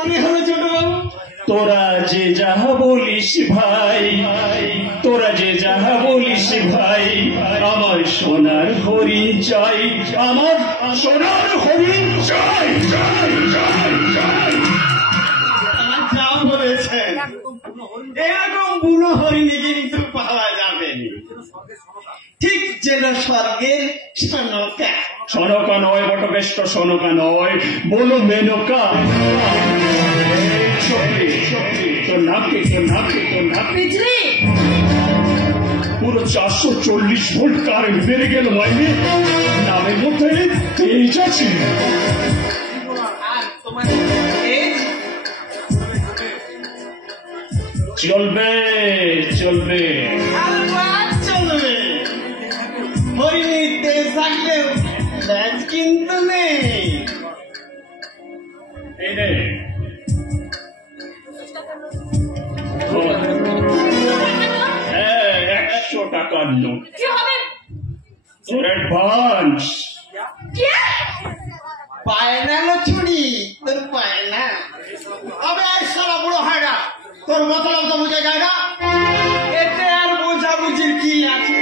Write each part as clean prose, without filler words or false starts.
মনে হলো ছোট বাবু? তোরা যে যাহা বলিস ভাই, তোরা যে যাহা বলিস ভাই, আমার সোনার হরিণ চাই, আমার সোনার হরিণ চাই। যা বলেছেন, এরকম বুনো হরিণী কিন্তু পাওয়া যাবে ঠিক যেন স্বর্গের সনকা। সনকা নয় বটবেষ্ট, সনকা নয়, বলো মেনকা। তোর নামকে পুরো 440 ভোল্ট কারেন্ট বেড়ে গেল মাইনে। নামের মধ্যে তেজ আছে। চলবে চলবে চলবে, হরিণীর তেজ থাকলেও তেজ কিন্তু নেই। এই নে 100 টাকার নোট, তোর অ্যাডভান্স। পায়না না চুরি, তোর পায়না। আবে সারা বুড়ো হয় না, তোর মতলব তো বুঝে যায় না। এতে আর বোঝাবুঝির কি আছে?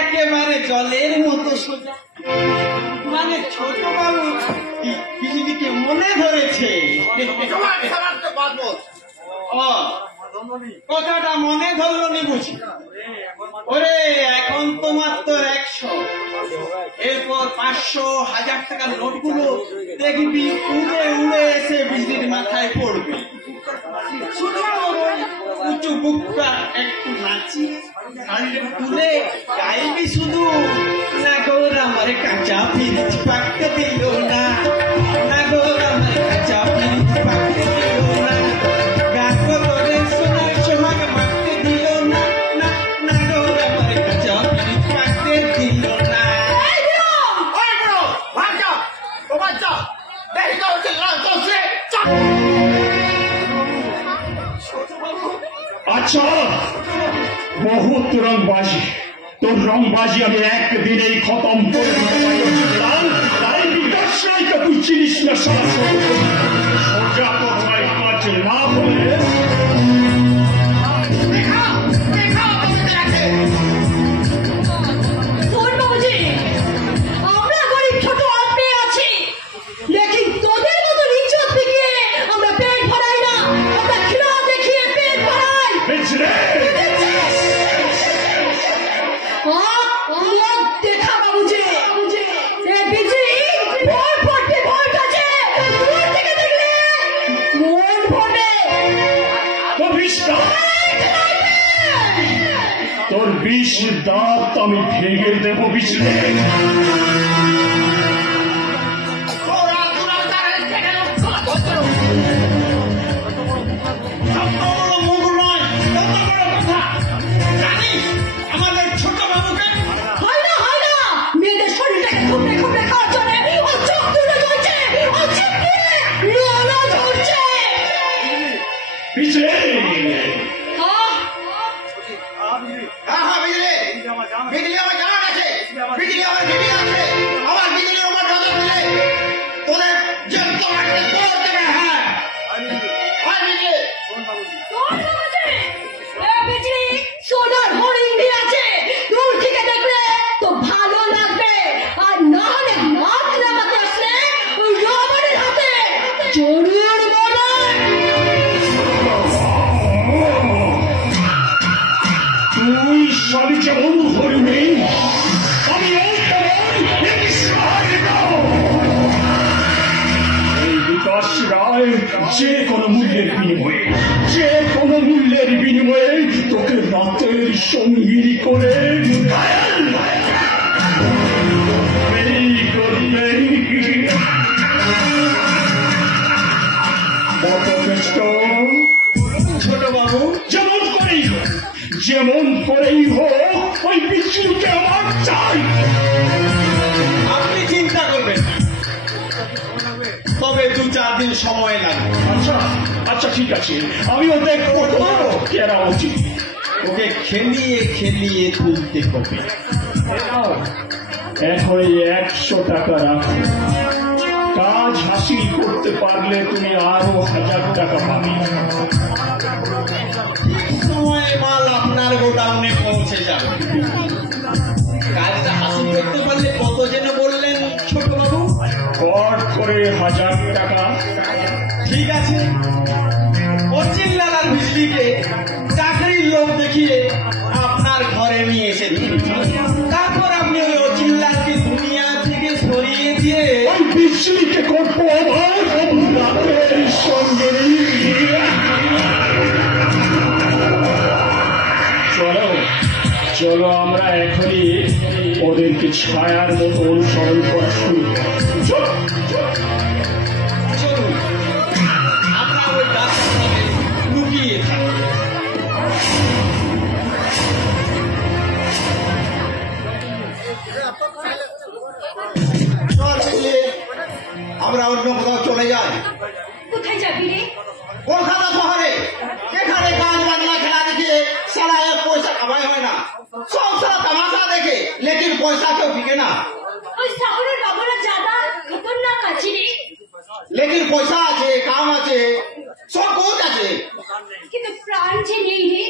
একেবারে জলের মতো সোজা। মানে ছোট বাবু পৃথিবীকে মনে ধরেছে। কথাটা মনে ধরলো নি বুঝি? ওরে এখন তোমার তো 100, এরপর 500, 1000 টাকার নোটগুলো দেখবি উড়ে উড়ে এসে বিজলির মাথায় পড়বে। উঁচু বুকটা একটু নাচি তুলে গাইবি শুধু, না গৌর আমার কাঁচা পিরিচ পাকতে দিল না, না গৌর আমার কাঁচা পিরিচ পাকতে দিল না, গাছ করে সোনার সোহাগ মাখতে দিল না, না গৌর আমার কাঁচা পিরিচ পাকতে দিল না। আচ্ছা, বহুত রংবাজি, তোর রংবাজি আমি একদিনেই খতম করে দিলাম। তাই বিকাশ রায়কে তুই চিনিস না, সোজা তোর ভাই কাজ না বলে তোর 20 দাঁত আমি ভেঙে দেবো বিছলে। যে কোনো মূল্যের বিনিময়ে, যে কোনো মূল্যের বিনিময়ে তোকে রাতের সঙ্গিনী করে ছোট বাবু যেমন করেই হোক ওই বিচ্ছুকে আমার চাই। আপনি চিন্তা করবেন, তবে 2-4 দিন সময় লাগবে। আচ্ছা আচ্ছা ঠিক আছে, আমিও দেখবো কেনা উচিত। ওকে খেলিয়ে খেলিয়ে তুলতে হবে। এখন 100 টাকা রাখো, কাজ হাসিল করতে পারলে তুমি আরো 1000 টাকা পাবে। সময় মাল আপনার গোডাউনে পৌঁছে যাবে। কাজটা হাসিল করতে পারলে কত যেন বললেন ছোট বাবু? কর করে 1000 টাকা। ঠিক আছে, অচিন লালার বিজলিকে চাকরির লোক দেখিয়ে আপনার ঘরে নিয়ে এসে দিন। তারপর আপনি ওই অচিন লালকে দুনিয়া থেকে সরিয়ে দিয়ে ওই বিজলিকে করবো আমার রাতের সঙ্গে। চলো চলো, আমরা এখনই ওদেরকে ছায়ার মতো অনুসরণ করা শুরু করি। চলুন আমরা ওই গাছের সাথে লুকিয়ে থাকি। আমরা অন্য কোথাও চলে যাই। কোথায় যাবি রে? কলকাতা শহরে, এখানে গান বাজনা খেলা দেখে সারা এক পয়সা কামাই হয় না। সব সারা তামাশা দেখে, লেকিন পয়সা কেউ বিকে না। ওই শহরের বাবুরা জাদা খতরনাক আছে রে। লেকিন পয়সা আছে, কাম আছে, সব বহুত আছে। কিন্তু প্রাণ যে নেই রে।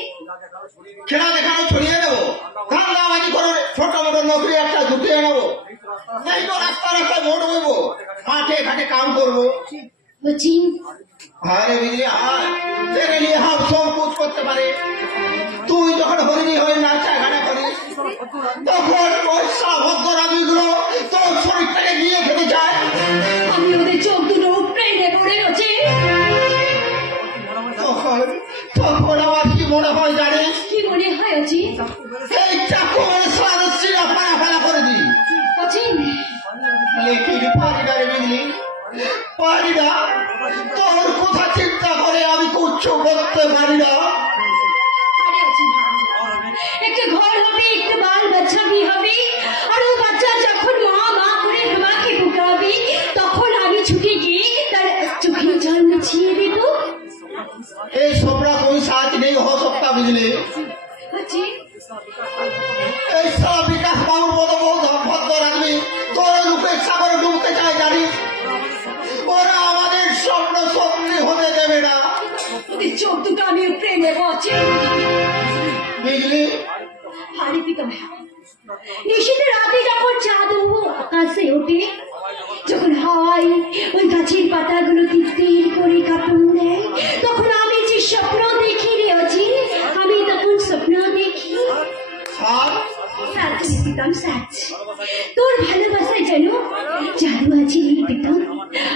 খেলা দেখানো ছড়িয়ে নেবো, ধান্দাবাজি করে ছোট মোটো নকরি একটা জুটিয়ে নেবো, এই তো রাস্তার একটা মোড় হইবো, মাঠে ঘাটে কাম করবো। বচিন, আরে বিজলি হায়, তেরে নিয়ে হাম সব কুছ করতে পারে। তুই যখন হরিণী হয়ে নাচা ঘাটা করিস, তখন পয়সা ভদ্রামিগুলো তোর শরীরটাকে নিয়ে খেতে চায়। আমি ওদের চোখ দুটো উপড়ে নেবো রে বচিন। তখন আমার কি মনে হয় জানিস? কি মনে হয় অচিন? এই চাকু মেরে সারা সিরা পাড়া ফেলা করে দিই। অচিন, লেকিন পারি না রে বিজলি, পারি না। তোর কথা চিন্তা করে আমি কিচ্ছু করতে পারি না। আরে অচিন, একটা ঘর হবে, একটা বাল বাচ্চা भी হবে, আর ও বাচ্চা যখন মা মা করে আমাকে পুকাবে, তখন আমি ছুটে গিয়ে তার চোখের জল মুছিয়ে দেবো। এই সবরা কোई साथ नहीं हो सकता बिजली। অচিন, এই সারা বিকাশ বাবুর মতো বহুত ভদ্র আদমি তোর উপেক্ষা করে ডুবতে চায় জানিস? ওরা আমাদের স্বপ্ন সত্যি হতে দেবে না। ওদের চোখ দুটো আমি উপড়ে নেবো অচিন। বিজলি হাড়ি পিতাম নিশীতে রাতে যখন চাঁদ আকাশে ওঠে, যখন হয় ওই গাছের পাতাগুলো তিল করে কাঁপন দেয়, তখন আমি যে স্বপ্ন দেখি রে অচিন, আমি তখন স্বপ্ন দেখি আর সাচ রে পিতাম, সাচ। তোর ভালোবাসায় যেন জাদু আছে রে পিতাম,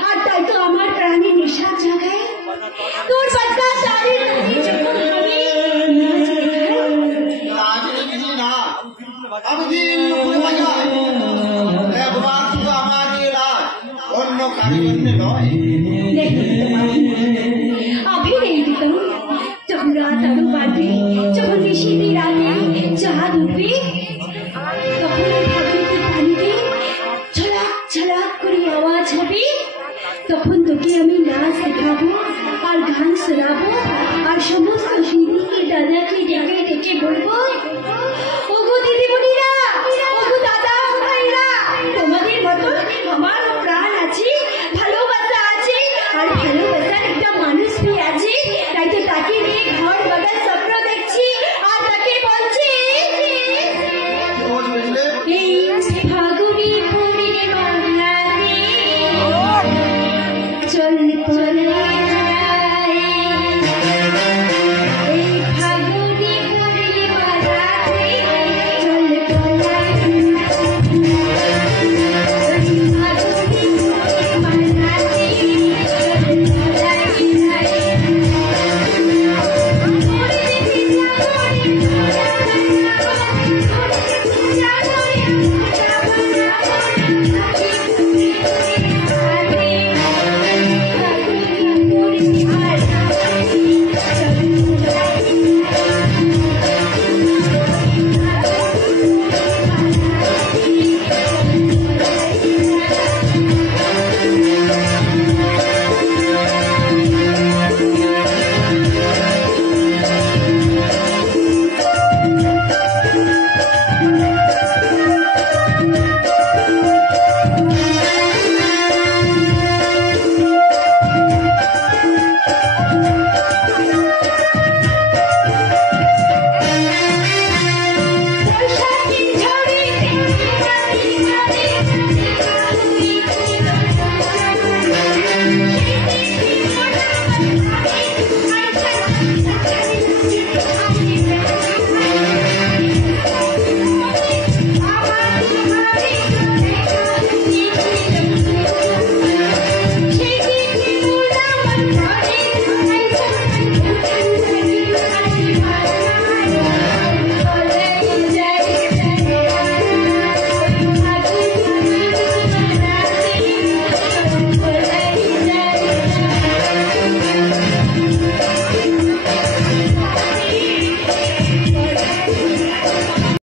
আর তাই তো আমার প্রাণে নেশা জাগায়। তোর বাচ্চা চাঁদের রাতে যখন হবে, বিজলি না, আমি দিন করে বাজাই। একবার শুধু আমার দিয়ে লাগ, অন্য কারোর জন্য নয়। अभी नहीं दिता जब रात आलू बांधे, जब निशीती राते चाँद उठे, তখন ভাবতে পানিতে ছলাক ছলাক করে আওয়াজ হবে। তখন তোকে আমি নাচ শেখাবো আর গান শোনাবো, আর সমস্ত সিঁড়িকে দাদাকে ডেকে ডেকে বলবো, ওগো দিদিমণিরা